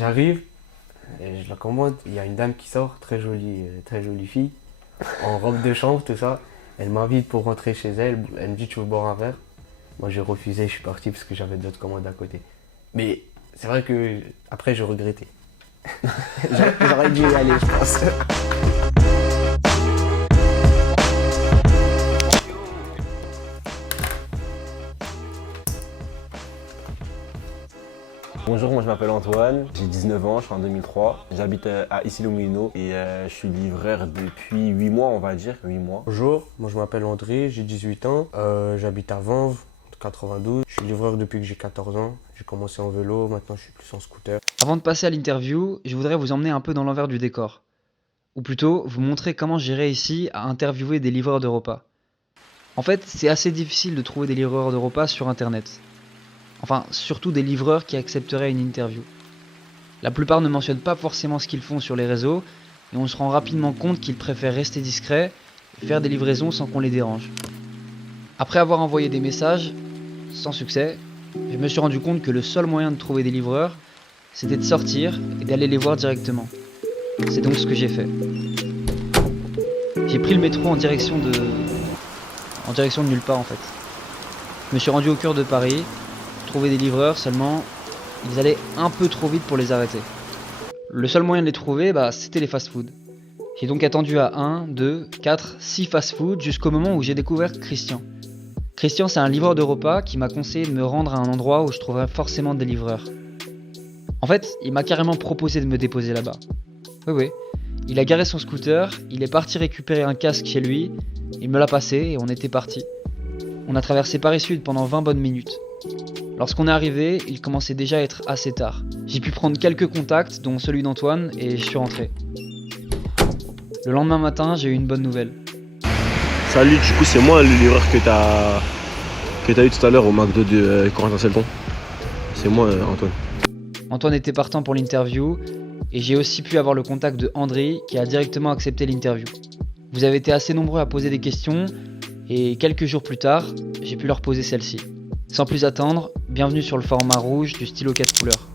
J'arrive, et je la commande, il y a une dame qui sort, très jolie fille, en robe de chambre, tout ça. Elle m'invite pour rentrer chez elle, elle me dit tu veux boire un verre? Moi j'ai refusé, je suis parti parce que j'avais d'autres commandes à côté. Mais c'est vrai que après je regrettais. J'aurais dû y aller, je pense. Bonjour, moi je m'appelle Antoine, j'ai 19 ans, je suis en 2003, j'habite à Issy-les-Moulineaux et je suis livreur depuis 8 mois on va dire, 8 mois. Bonjour, moi je m'appelle André, j'ai 18 ans, j'habite à Vanves, 92. Je suis livreur depuis que j'ai 14 ans. J'ai commencé en vélo, maintenant je suis plus en scooter. Avant de passer à l'interview, je voudrais vous emmener un peu dans l'envers du décor. Ou plutôt, vous montrer comment j'ai réussi à interviewer des livreurs de repas. En fait, c'est assez difficile de trouver des livreurs de repas sur internet. Enfin, surtout des livreurs qui accepteraient une interview. La plupart ne mentionnent pas forcément ce qu'ils font sur les réseaux, et on se rend rapidement compte qu'ils préfèrent rester discrets et faire des livraisons sans qu'on les dérange. Après avoir envoyé des messages, sans succès, je me suis rendu compte que le seul moyen de trouver des livreurs, c'était de sortir et d'aller les voir directement. C'est donc ce que j'ai fait. J'ai pris le métro en direction de nulle part en fait. Je me suis rendu au cœur de Paris, trouver des livreurs seulement, ils allaient un peu trop vite pour les arrêter. Le seul moyen de les trouver, c'était les fast-foods. J'ai donc attendu à 1, 2, 4, 6 fast-foods jusqu'au moment où j'ai découvert Christian. Christian, c'est un livreur de repas qui m'a conseillé de me rendre à un endroit où je trouverais forcément des livreurs. En fait, il m'a carrément proposé de me déposer là-bas. Oui. Il a garé son scooter, il est parti récupérer un casque chez lui, il me l'a passé et on était parti. On a traversé Paris Sud pendant 20 bonnes minutes. Lorsqu'on est arrivé, il commençait déjà à être assez tard. J'ai pu prendre quelques contacts, dont celui d'Antoine, et je suis rentré. Le lendemain matin, j'ai eu une bonne nouvelle. Salut, du coup c'est moi le livreur que t'as eu tout à l'heure au McDo de Corentin-Selton. C'est moi Antoine. Antoine était partant pour l'interview, et j'ai aussi pu avoir le contact de André, qui a directement accepté l'interview. Vous avez été assez nombreux à poser des questions, et quelques jours plus tard, j'ai pu leur poser celle-ci. Sans plus attendre, bienvenue sur le format rouge du stylo 4 couleurs.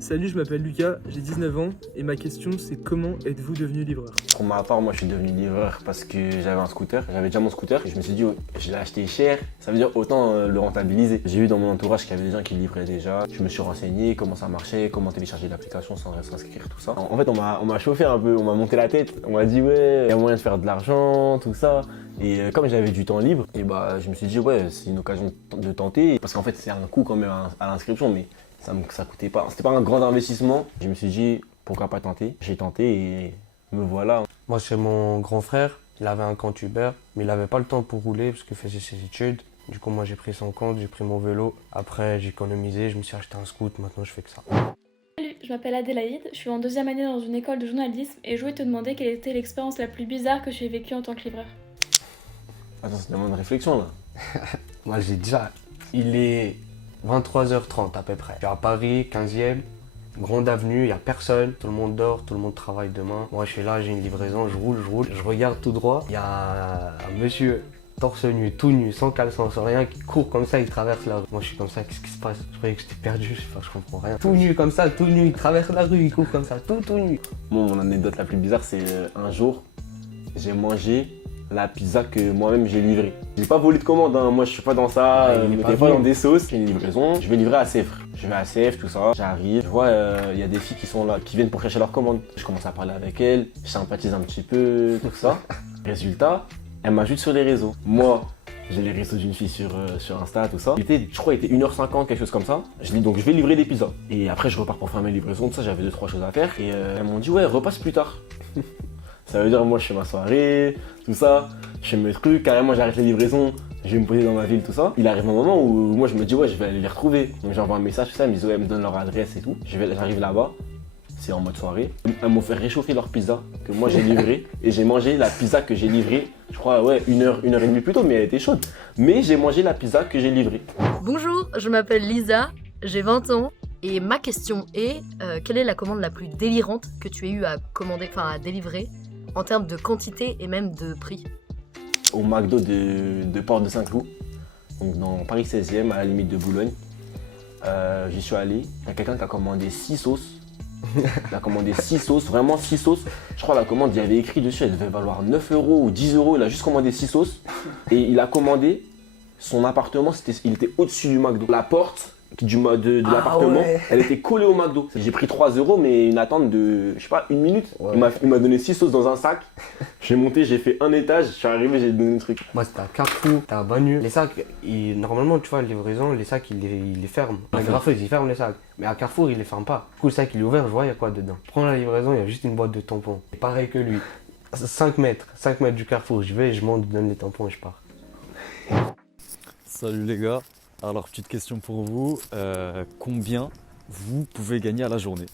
Salut, je m'appelle Lucas, j'ai 19 ans et ma question c'est comment êtes-vous devenu livreur? Pour ma part, moi je suis devenu livreur parce que j'avais un scooter, j'avais déjà mon scooter et je me suis dit je l'ai acheté cher, ça veut dire autant le rentabiliser. J'ai vu dans mon entourage qu'il y avait des gens qui livraient déjà, je me suis renseigné comment ça marchait, comment télécharger l'application sans s'inscrire, tout ça. En fait on m'a chauffé un peu, on m'a monté la tête, on m'a dit ouais, il y a moyen de faire de l'argent, tout ça. Et comme j'avais du temps libre, et je me suis dit ouais, c'est une occasion de tenter parce qu'en fait c'est un coût quand même à l'inscription mais ça coûtait pas, c'était pas un grand investissement. Je me suis dit pourquoi pas tenter, j'ai tenté et me voilà. Moi, c'est mon grand frère. Il avait un compte Uber, mais il n'avait pas le temps pour rouler parce qu'il faisait ses études. Du coup, moi, j'ai pris son compte, j'ai pris mon vélo. Après, j'ai économisé, je me suis acheté un scoot. Maintenant, je fais que ça. Salut, je m'appelle Adélaïde, je suis en deuxième année dans une école de journalisme et je voulais te demander quelle était l'expérience la plus bizarre que tu aies vécue en tant que livreur. Attends, c'est une réflexion là. Moi, j'ai déjà... Il est 23h30 à peu près. Je suis à Paris, 15e, grande avenue, il n'y a personne. Tout le monde dort, tout le monde travaille demain. Moi, je suis là, j'ai une livraison, je roule. Je regarde tout droit. Il y a un monsieur torse nu, tout nu, sans caleçon, sans rien, qui court comme ça, il traverse la rue. Moi, je suis comme ça, qu'est-ce qui se passe? Je croyais que j'étais perdu, je comprends rien. Tout nu comme ça, tout nu, il traverse la rue, il court comme ça, tout nu. Bon, mon anecdote la plus bizarre, c'est un jour, j'ai mangé la pizza que moi-même j'ai livrée. J'ai pas volé de commande, hein. Moi je suis pas dans ça, je mettez pas dans des sauces. J'ai une livraison, je vais livrer à Sèvres. Je vais à Sèvres, tout ça, j'arrive, je vois il y a des filles qui sont là, qui viennent pour chercher leur commande. Je commence à parler avec elles, je sympathise un petit peu, tout ça. Résultat, elle m'ajoute sur les réseaux. Moi, j'ai les réseaux d'une fille sur Insta, tout ça. Je crois qu'il était 1h50, quelque chose comme ça. Je dis donc je vais livrer des pizzas. Et après je repars pour faire mes livraisons, tout ça, j'avais 2-3 choses à faire. Et elles m'ont dit ouais, repasse plus tard. Ça veut dire moi je fais ma soirée, tout ça, je fais mes trucs, carrément j'arrête les livraisons, je vais me poser dans ma ville, tout ça. Il arrive un moment où moi je me dis ouais je vais aller les retrouver. Donc j'envoie un message, tout ça, ils me disent ouais, ils me donnent leur adresse et tout. J'arrive là-bas, c'est en mode soirée. Elles m'ont fait réchauffer leur pizza que moi j'ai livrée et j'ai mangé la pizza que j'ai livrée, je crois ouais, une heure et demie plus tôt, mais elle était chaude. Mais j'ai mangé la pizza que j'ai livrée. Bonjour, je m'appelle Lisa, j'ai 20 ans et ma question est quelle est la commande la plus délirante que tu aies eu à commander, enfin à délivrer en termes de quantité et même de prix? Au McDo de Porte de Saint-Cloud, donc dans Paris 16e, à la limite de Boulogne. J'y suis allé. Il y a quelqu'un qui a commandé 6 sauces. Il a commandé 6 sauces, vraiment 6 sauces. Je crois la commande, il y avait écrit dessus, elle devait valoir 9 € ou 10 €. Il a juste commandé 6 sauces. Et il a commandé, son appartement, il était au-dessus du McDo. La porte de l'appartement, ouais. elle était collée au McDo. J'ai pris 3 €, mais une attente de, je sais pas, 1 minute. Ouais. Il m'a donné 6 sauces dans un sac. J'ai monté, j'ai fait un étage, je suis arrivé, j'ai donné le truc. Moi, c'était à Carrefour, t'as à Bagneux. Les sacs, normalement, tu vois, livraison, les sacs, il les ferme. La graffeuse, il ferme les sacs. Mais à Carrefour, il les ferme pas. Du coup, le sac, il est ouvert, je vois, il y a quoi dedans. Prends la livraison, il y a juste une boîte de tampons. Et pareil que lui. 5 mètres du Carrefour. Je vais, je monte, je donne les tampons et je pars. Salut les gars, alors petite question pour vous, combien vous pouvez gagner à la journée?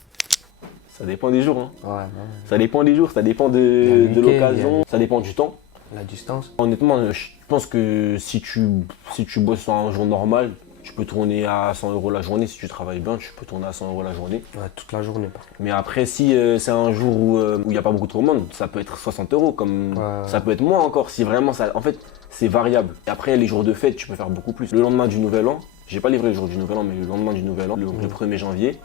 Ça dépend des jours, hein. Ouais, Ça dépend des jours, ça dépend Il y a le de week-end, l'occasion, ça dépend du temps. la distance. Honnêtement, je pense que si tu bosses sur un jour normal, tu peux tourner à 100 € la journée. Si tu travailles bien, tu peux tourner à 100 € la journée. Ouais, toute la journée, par contre. Mais après, si c'est un jour où il n'y a pas beaucoup de commandes, ça peut être 60 €, comme Ouais. ça peut être moins encore. Si vraiment ça. En fait, c'est variable. Et après, les jours de fête, tu peux faire beaucoup plus. Le lendemain du Nouvel An, j'ai pas livré le jour du Nouvel An, mais le lendemain du Nouvel An, le 1er janvier,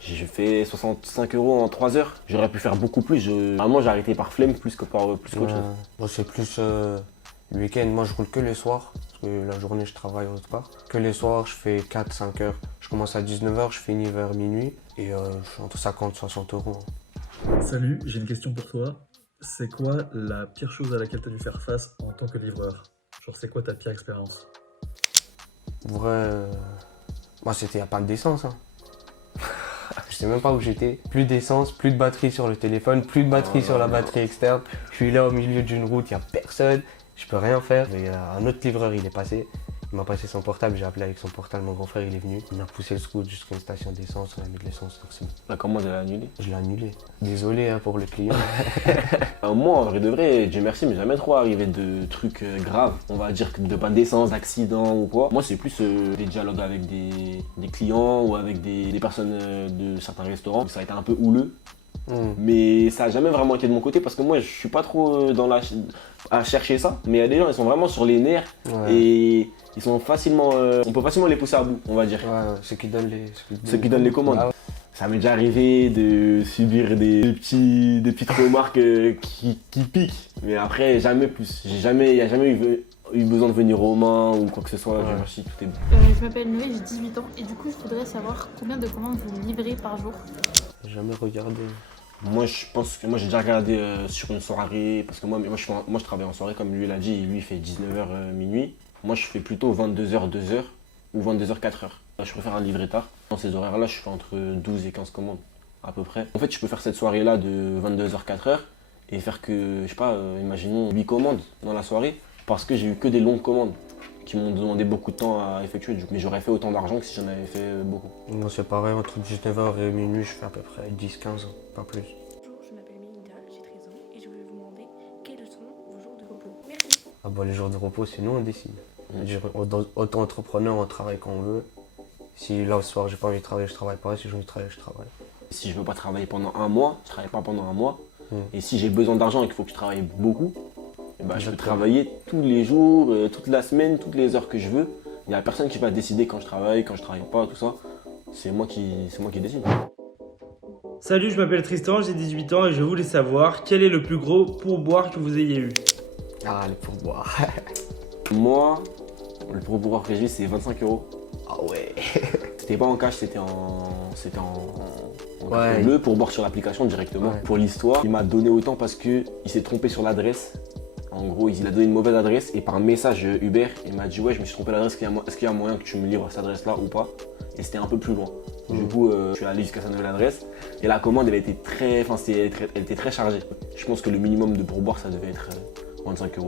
j'ai fait 65 € en 3 heures. J'aurais pu faire beaucoup plus. Vraiment, j'ai arrêté par flemme plus qu'autre chose. Moi, c'est plus le week-end. Moi, je roule que les soirs. Parce que la journée, je travaille autre part. Que les soirs, je fais 4-5 heures. Je commence à 19 h, je finis vers minuit. Et je suis entre 50 et 60 €. Salut, j'ai une question pour toi. C'est quoi la pire chose à laquelle tu as dû faire face en tant que livreur? Genre, c'est quoi ta pire expérience? En vrai, moi, c'était il n'y a pas d'essence. Hein. Je sais même pas où j'étais. Plus d'essence, plus de batterie sur le téléphone, plus de batterie sur la batterie externe. Je suis là au milieu d'une route, il n'y a personne. Je peux rien faire. Et un autre livreur, il est passé. Il m'a passé son portable, j'ai appelé avec son portable, mon grand frère il est venu. Il m'a poussé le scoot jusqu'à une station d'essence, on a mis de l'essence, donc c'est bon. La commande, elle a annulé. Je l'ai annulé. Désolé hein, pour le client. Moi, en vrai de vrai, Dieu merci, mais jamais trop arrivé de trucs graves. On va dire que de panne d'essence, d'accident ou quoi. Moi, c'est plus des dialogues avec des clients ou avec des personnes de certains restaurants. Ça a été un peu houleux. Mais ça n'a jamais vraiment été de mon côté parce que moi je suis pas trop à chercher ça. Mais il y a des gens, ils sont vraiment sur les nerfs et ils sont facilement. On peut facilement les pousser à bout, on va dire. Ouais, ceux qui donnent les commandes. Ah ouais. Ça m'est déjà arrivé de subir des petites remarques qui piquent. Mais après, jamais plus. Il n'y a jamais eu besoin de venir aux mains ou quoi que ce soit. Dieu merci, tout est bon. Je m'appelle Noé, j'ai 18 ans et du coup je voudrais savoir combien de commandes vous livrez par jour. J'ai jamais regardé. Moi, je pense que j'ai déjà regardé sur une soirée, parce que moi je travaille en soirée, comme lui l'a dit, lui il fait 19 h minuit. Moi, je fais plutôt 22 h 2 h ou 22 h 4 h. Je préfère un livrer tard. Dans ces horaires-là, je fais entre 12 et 15 commandes, à peu près. En fait, je peux faire cette soirée-là de 22 h 4 h et faire que, je sais pas, imaginons 8 commandes dans la soirée, parce que j'ai eu que des longues commandes qui m'ont demandé beaucoup de temps à effectuer, mais j'aurais fait autant d'argent que si j'en avais fait beaucoup. Moi, c'est pareil, entre 19 h et minuit, je fais à peu près 10-15 ans, pas plus. Bonjour, je m'appelle Melinda, j'ai 13 ans et je voulais vous demander quels sont vos jours de repos. Merci. Ah bah, les jours de repos, c'est nous, on décide. Auto-entrepreneur, on travaille quand on veut. Si là, au soir, j'ai pas envie de travailler, je travaille pas. Si j'ai envie de travailler, je travaille. Si je veux pas travailler pendant un mois, je travaille pas pendant un mois. Et si j'ai besoin d'argent et qu'il faut que je travaille beaucoup, et bah, je peux travailler tous les jours, toute la semaine, toutes les heures que je veux. Il n'y a personne qui va décider quand je travaille pas, tout ça. C'est moi qui décide. Salut, je m'appelle Tristan, j'ai 18 ans et je voulais savoir quel est le plus gros pourboire que vous ayez eu. Ah, le pourboire. Moi, le pourboire que j'ai eu, c'est 25 €. Ah ouais. C'était pas en cash, c'était en Ouais. le pourboire sur l'application directement. Ouais. Pour l'histoire, il m'a donné autant parce qu'il s'est trompé sur l'adresse. En gros, il a donné une mauvaise adresse et par message Uber, il m'a dit ouais, je me suis trompé d'adresse, est-ce qu'il y a moyen que tu me livres cette adresse là ou pas? Et c'était un peu plus loin. Du coup, je suis allé jusqu'à sa nouvelle adresse et la commande elle était elle était très chargée. Je pense que le minimum de pourboire ça devait être 25 €.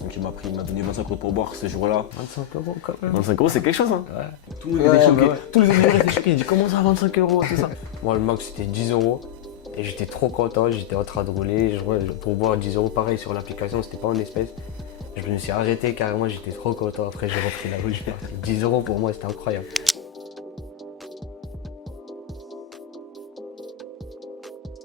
Donc il m'a donné 25 € de pourboire ce jour-là. 25 € quand même. 25 € c'est quelque chose hein. Ouais. Tout le monde était choqué. Tous les autres étaient choqués. Ils disent comment ça 25 € tout ça. Moi le max c'était 10 € et j'étais trop content, j'étais en train de rouler, pour boire 10 € pareil sur l'application, c'était pas en espèces. Je me suis arrêté carrément, j'étais trop content, après j'ai repris la route, je suis parti. 10 € pour moi c'était incroyable.